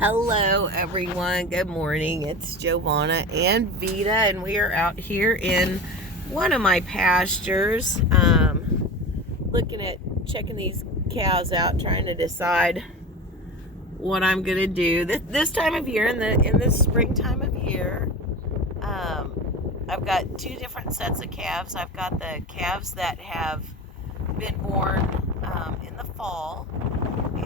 Hello everyone, good morning. It's Giovanna and Vita, and we are out here in one of my pastures, checking these cows out, trying to decide what I'm gonna do this time of year, in the springtime of year. I've got two different sets of calves. I've got the calves that have been born in the fall,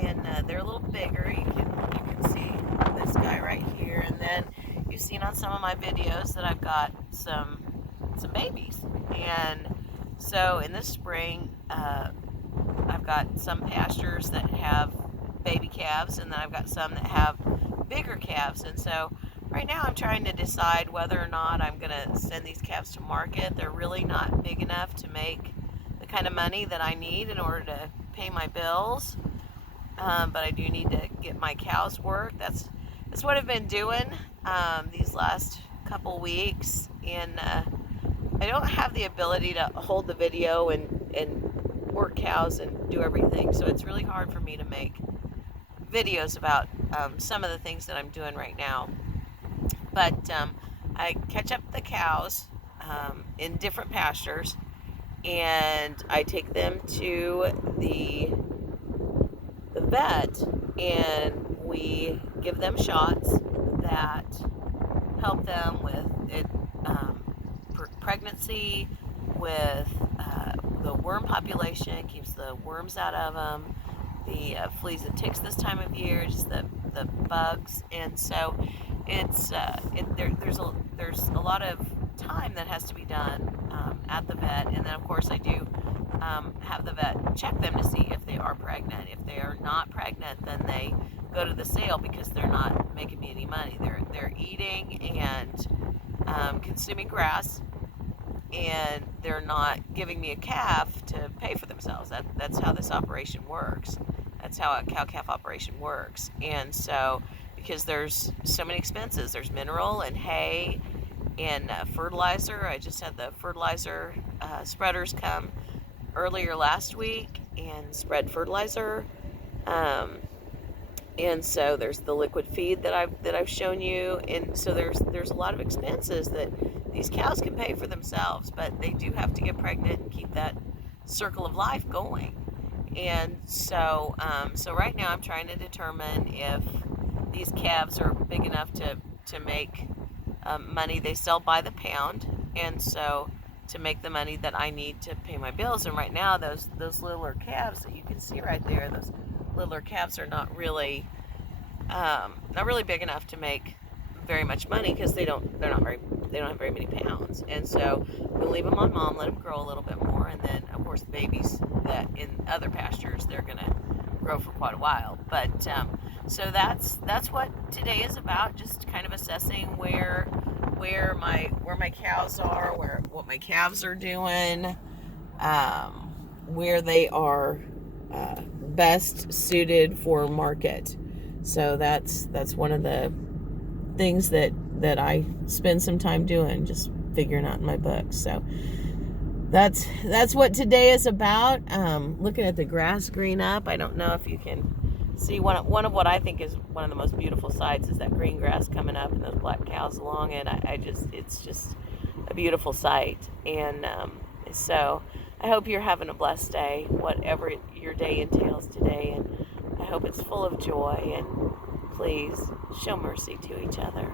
and they're a little bigger. You can see this guy right here, and then you've seen on some of my videos that I've got some babies. And so in this spring, I've got some pastures that have baby calves, and then I've got some that have bigger calves. And so right now I'm trying to decide whether or not I'm going to send these calves to market. They're really not big enough to make the kind of money that I need in order to pay my bills. But I do need to get my cows worked. That's what I've been doing these last couple weeks. And I don't have the ability to hold the video and work cows and do everything. So it's really hard for me to make videos about some of the things that I'm doing right now. But I catch up the cows in different pastures, and I take them to the vet, and we give them shots that help them with it, pregnancy, with the worm population, keeps the worms out of them, the fleas and ticks this time of year, just the bugs. And so there's a lot of time that has to be done at the vet. And then of course I do have the vet check them to see if they are pregnant. If they are not pregnant, then they go to the sale because they're not making me any money. They're eating and consuming grass, and they're not giving me a calf to pay for themselves. That's how this operation works. That's how a cow-calf operation works. And so, because there's so many expenses, there's mineral and hay and fertilizer. I just had the fertilizer spreaders come earlier last week and spread fertilizer. And so there's the liquid feed that I've shown you. And so there's a lot of expenses that these cows can pay for themselves, but they do have to get pregnant and keep that circle of life going. And so so right now I'm trying to determine if these calves are big enough to make money. They sell by the pound, and so to make the money that I need to pay my bills. And right now those littler calves that you can see right there, those littler calves are not really big enough to make very much money, because they don't have very many pounds. And so we'll leave them on mom, let them grow a little bit more, and then of course the babies that in other pastures, they're gonna grow for quite a while. But so that's what today is about, just kind of assessing where my cows are, what my calves are doing, where they are best suited for market. So that's one of the things that I spend some time doing, just figuring out in my books. So that's what today is about. Looking at the grass green up. I don't know if you can see one of what I think is one of the most beautiful sights is that green grass coming up and those black cows along it. It's just a beautiful sight. And so I hope you're having a blessed day, whatever your day entails today, and I hope it's full of joy. And please show mercy to each other.